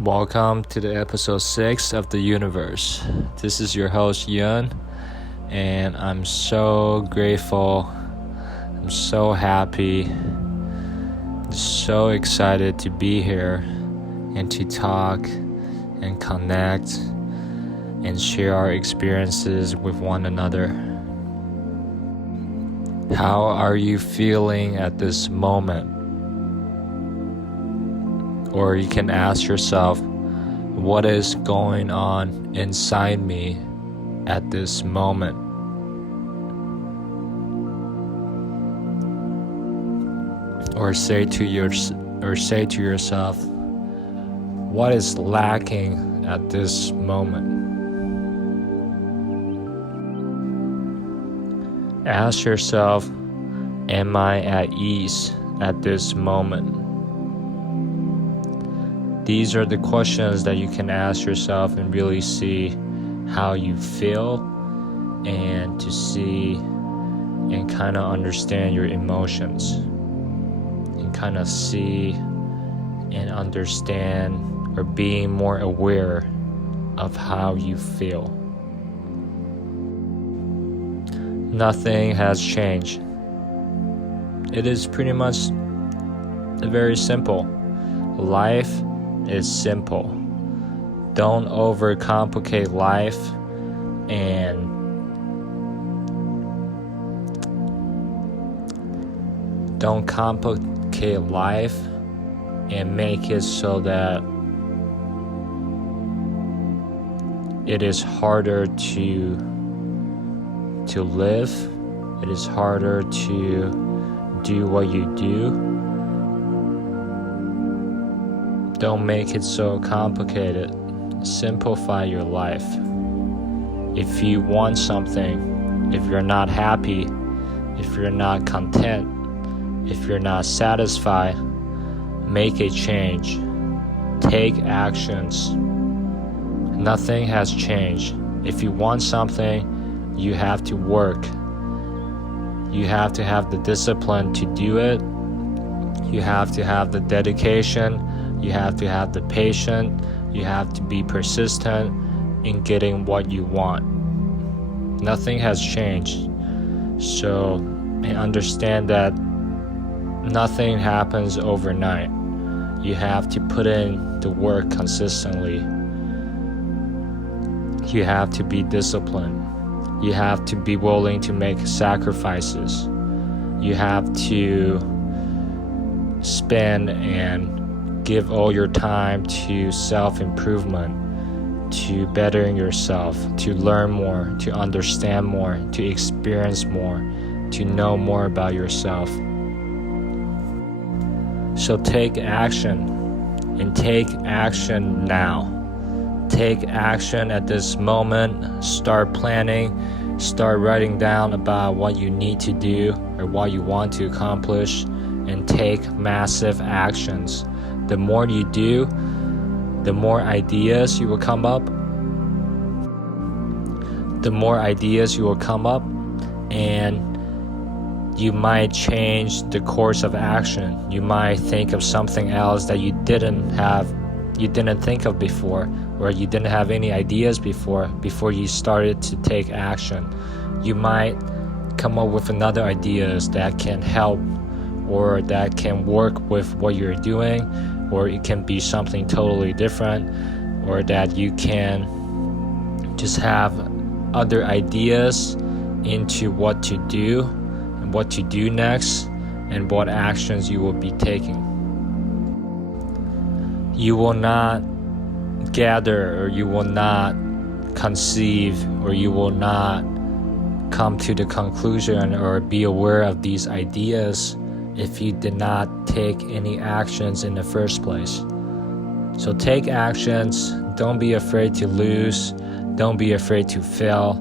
Welcome to the episode 6 of the Yuniverse. This is your host Yun, and I'm so grateful, I'm so happy, so excited to be here and to talk and connect and share our experiences with one another. How are you feeling at this moment? Or you can ask yourself, what is going on inside me at this moment? Or say to yourself, what is lacking at this moment? Ask yourself, am I at ease at this moment? These are the questions that you can ask yourself and really see how you feel, and to see and kind of understand your emotions, and kind of see and understand or being more aware of how you feel. Nothing has changed. It is pretty much very simple. Life is simple. Don't overcomplicate life, and don't complicate life and make it so that it is harder to live. It is harder to do what you do. Don't make it so complicated. Simplify your life. If you want something, if you're not happy, if you're not content, if you're not satisfied, make a change. Take actions. Nothing has changed. If you want something, you have to work. You have to have the discipline to do it. You have to have the dedication. You have to have the patience. You have to be persistent in getting what you want. Nothing has changed. So understand that nothing happens overnight. You have to put in the work consistently. You have to be disciplined. You have to be willing to make sacrifices. You have to spend and give all your time to self-improvement, to bettering yourself, to learn more, to understand more, to experience more, to know more about yourself. So take action, and take action now. Take action at this moment. Start planning. Start writing down about what you need to do or what you want to accomplish, and take massive actions. The more you do, the more ideas you will come up. The more ideas you will come up, and you might change the course of action. You might think of something else that you didn't think of before, or you didn't have any ideas before you started to take action. You might come up with another ideas that can help, or that can work with what you're doing, or it can be something totally different, or that you can just have other ideas into what to do and what to do next, and what actions you will be taking. You will not gather, or you will not conceive, or you will not come to the conclusion or be aware of these ideas if you did not take any actions in the first place. So take actions. Don't be afraid to lose. Don't be afraid to fail.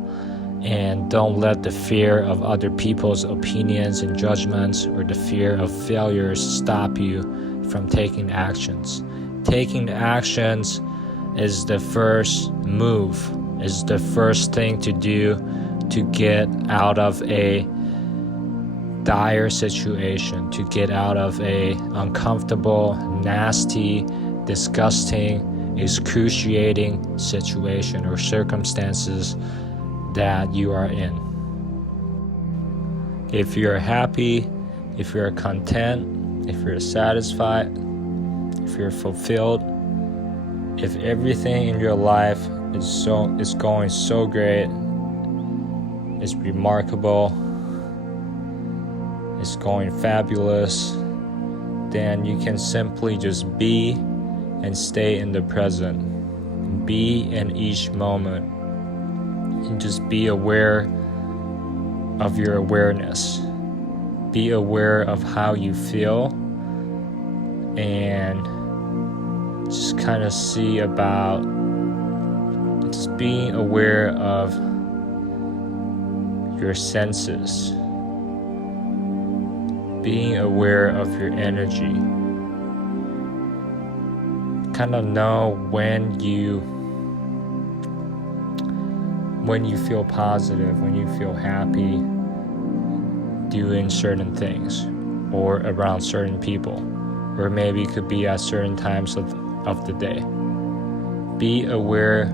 And don't let the fear of other people's opinions and judgments, or the fear of failures, stop you from taking actions. Taking actions is the first move, is the first thing to do to get out of a dire situation, to get out of a uncomfortable, nasty, disgusting, excruciating situation or circumstances that you are in. If you're happy, if you're content, if you're satisfied, if you're fulfilled, if everything in your life is going so great, it's remarkable, it's going fabulous, then you can simply just be and stay in the present. Be in each moment and just be aware of your awareness. Be aware of how you feel and just kind of see about just being aware of your senses, being aware of your energy. Kind of know when you feel positive, when you feel happy doing certain things or around certain people, or maybe it could be at certain times of the day. Be aware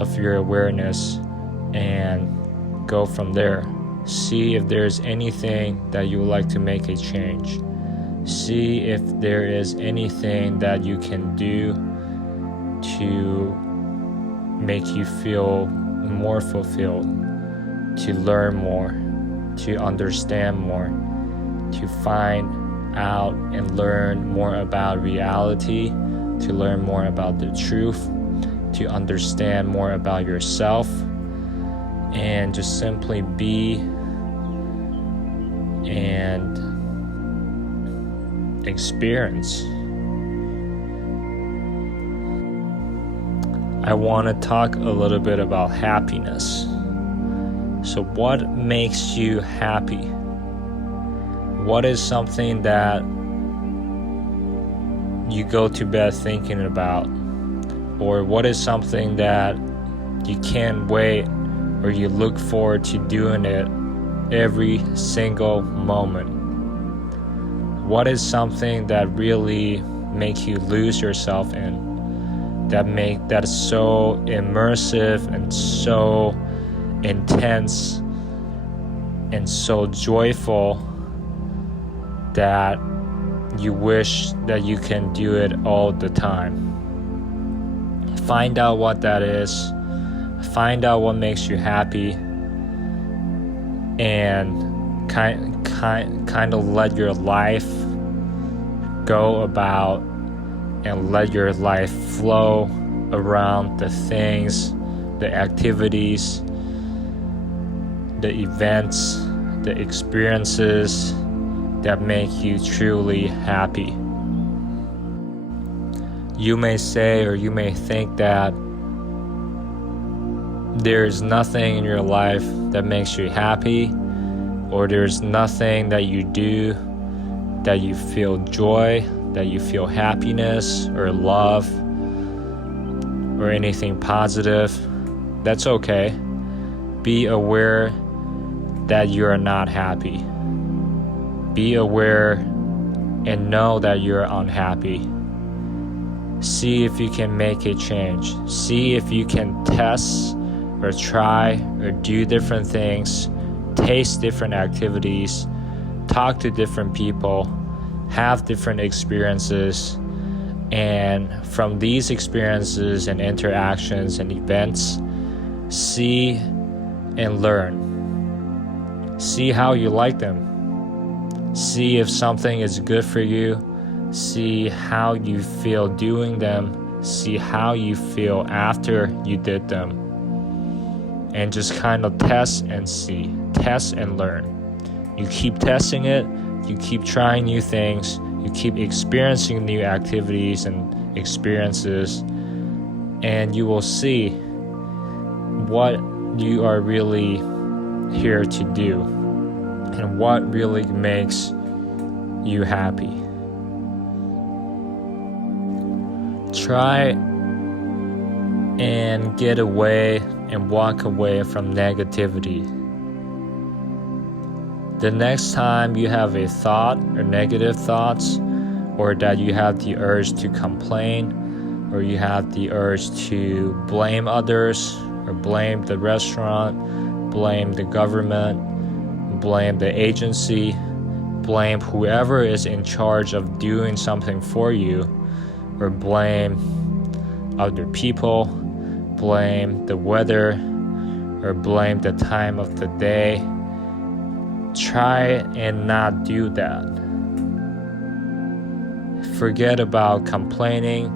of your awareness and go from there. See if there's anything that you would like to make a change. See if there is anything that you can do to make you feel more fulfilled, to learn more, to understand more, to find out and learn more about reality, to learn more about the truth, to understand more about yourself, and just simply be and experience. I want to talk a little bit about happiness. So what makes you happy? What is something that you go to bed thinking about? Or what is something that you can't wait or you look forward to doing it every single moment? What is something that really makes you lose yourself in? That is so immersive and so intense and so joyful that you wish that you can do it all the time. Find out what that is. Find out what makes you happy, and kind of let your life go about and let your life flow around the things, the activities, the events, the experiences that make you truly happy. You may say, or you may think that there's nothing in your life that makes you happy, or there's nothing that you do that you feel joy, that you feel happiness or love or anything positive. That's okay. Be aware that you are not happy. Be aware and know that you're unhappy. See if you can make a change. See if you can test or try or do different things, taste different activities, talk to different people, have different experiences, and from these experiences and interactions and events, see and learn. See how you like them. See if something is good for you. See how you feel doing them. See how you feel after you did them. And just kind of test and see. Test and learn. You keep testing it. You keep trying new things. You keep experiencing new activities and experiences. And you will see what you are really here to do and what really makes you happy. Try and get away and walk away from negativity. The next time you have a thought or negative thoughts, or that you have the urge to complain, or you have the urge to blame others, or blame the restaurant, blame the government, blame the agency, blame whoever is in charge of doing something for you, or blame other people, blame the weather, or blame the time of the day. Try and not do that. Forget about complaining,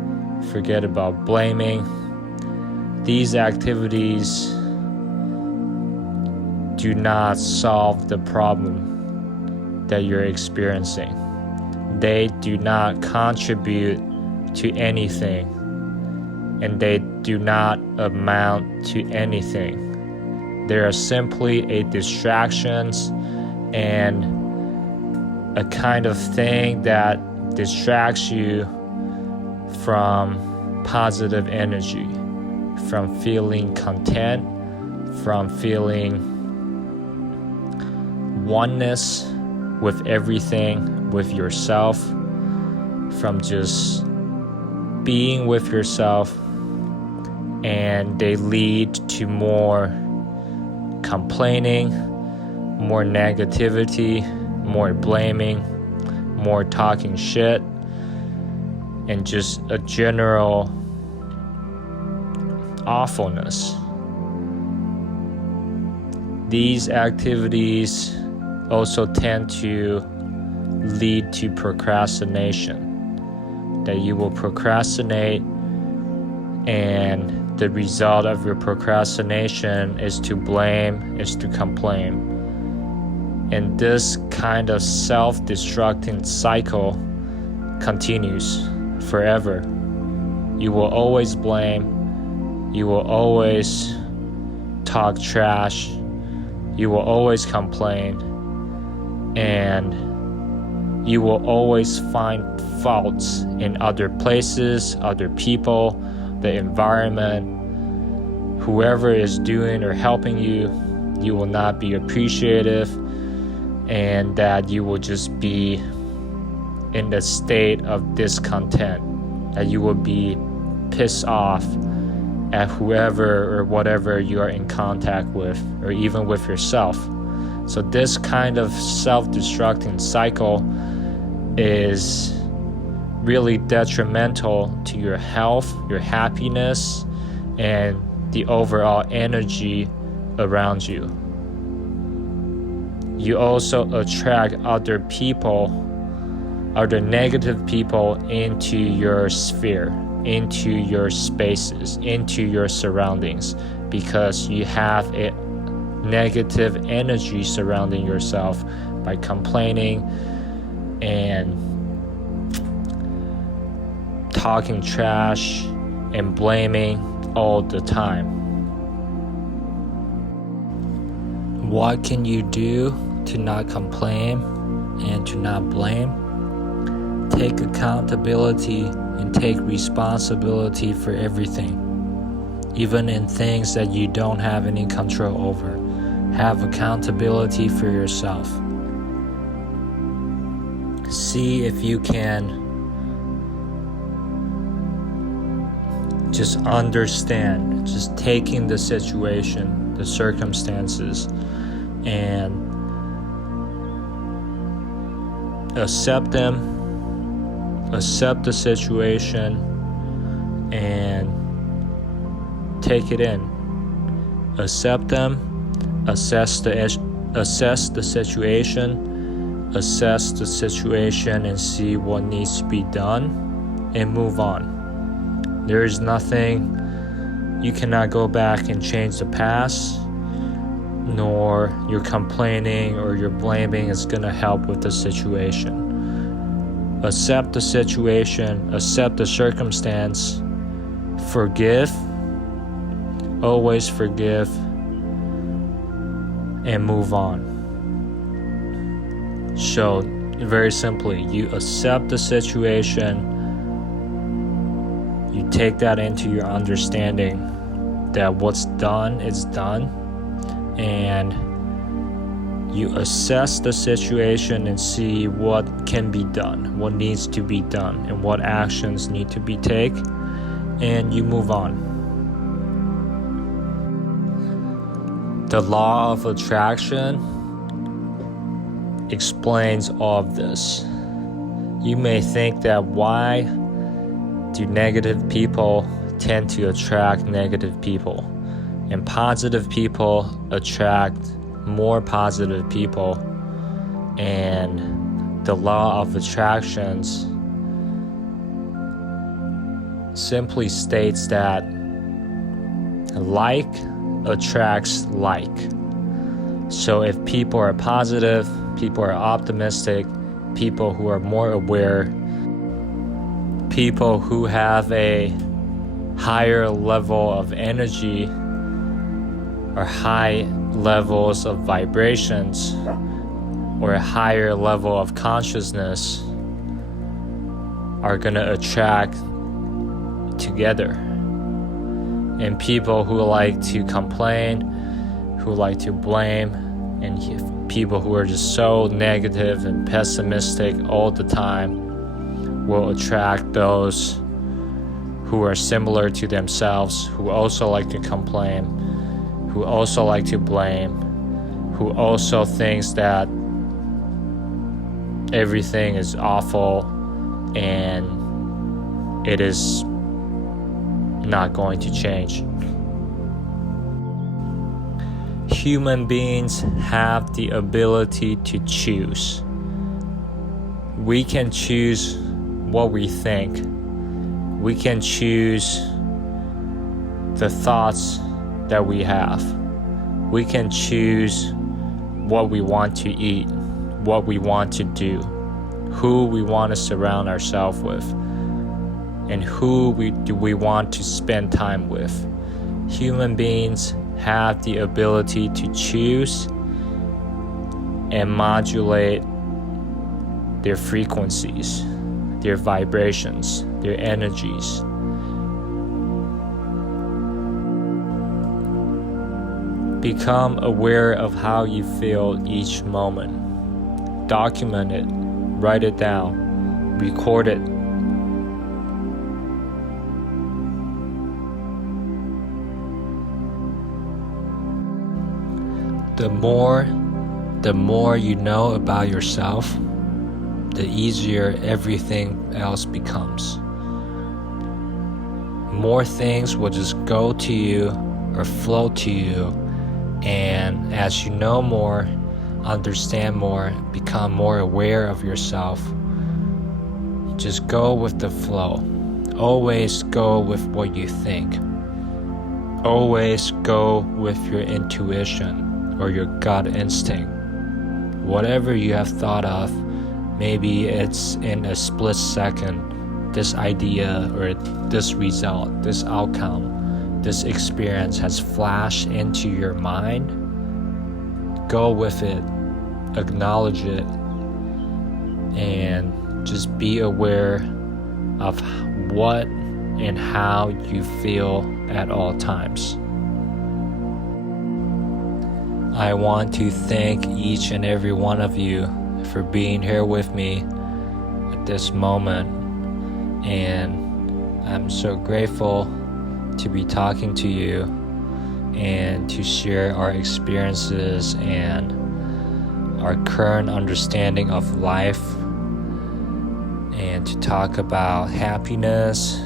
forget about blaming. These activities do not solve the problem that you're experiencing. They do not contribute to anything, and they do not amount to anything. They are simply a distractions and a kind of thing that distracts you from positive energy, from feeling content, from feeling oneness with everything, with yourself, from just being with yourself, and they lead to more complaining, more negativity, more blaming, more talking shit, and just a general awfulness. These activities also tend to lead to procrastination, that you will procrastinate, and the result of your procrastination is to blame, is to complain. And this kind of self-destructing cycle continues forever. You will always blame, you will always talk trash, you will always complain, and you will always find faults in other places, other people, the environment, whoever is doing or helping you. You will not be appreciative, and that you will just be in the state of discontent, that you will be pissed off at whoever or whatever you are in contact with, or even with yourself. So this kind of self-destructing cycle is really detrimental to your health, your happiness, and the overall energy around you. You also attract other people, other negative people into your sphere, into your spaces, into your surroundings, because you have a negative energy surrounding yourself by complaining and talking trash and blaming all the time. What can you do to not complain and to not blame? Take accountability and take responsibility for everything, even in things that you don't have any control over. Have accountability for yourself. See if you can just understand, just taking the situation, the circumstances, and accept them, accept the situation, and take it in. Accept them, assess the situation and see what needs to be done, and move on. There is nothing, you cannot go back and change the past, nor your complaining or your blaming is going to help with the situation. Accept the situation, accept the circumstance, forgive, always forgive, and move on. So, very simply, you accept the situation, you take that into your understanding that what's done is done, and you assess the situation and see what can be done, what needs to be done, and what actions need to be taken, and you move on. The law of attraction explains all of this. You may think that why do negative people tend to attract negative people, and positive people attract more positive people, and the law of attractions simply states that like attracts like. So if people are positive, people are optimistic, people who are more aware, people who have a higher level of energy or high levels of vibrations or a higher level of consciousness are going to attract together. And people who like to complain, who like to blame, and people who are just so negative and pessimistic all the time will attract those who are similar to themselves, who also like to complain, who also like to blame, who also thinks that everything is awful and it is not going to change. Human beings have the ability to choose. We can choose what we think. We can choose the thoughts that we have. We can choose what we want to eat, what we want to do, who we want to surround ourselves with, and who do we want to spend time with. Human beings have the ability to choose and modulate their frequencies, their vibrations, their energies. Become aware of how you feel each moment. Document it, write it down, record it. The more you know about yourself, the easier everything else becomes. More things will just go to you or flow to you, and as you know more, understand more, become more aware of yourself, just go with the flow. Always go with what you think. Always go with your intuition or your gut instinct. Whatever you have thought of, maybe it's in a split second, this idea or this result, this outcome, this experience has flashed into your mind. Go with it, acknowledge it, and just be aware of what and how you feel at all times. I want to thank each and every one of you for being here with me at this moment, and I'm so grateful to be talking to you and to share our experiences and our current understanding of life, and to talk about happiness,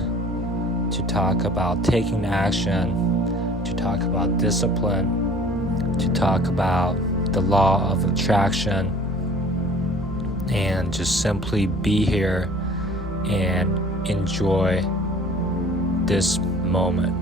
to talk about taking action, to talk about discipline, to talk about the law of attraction, and just simply be here and enjoy this moment.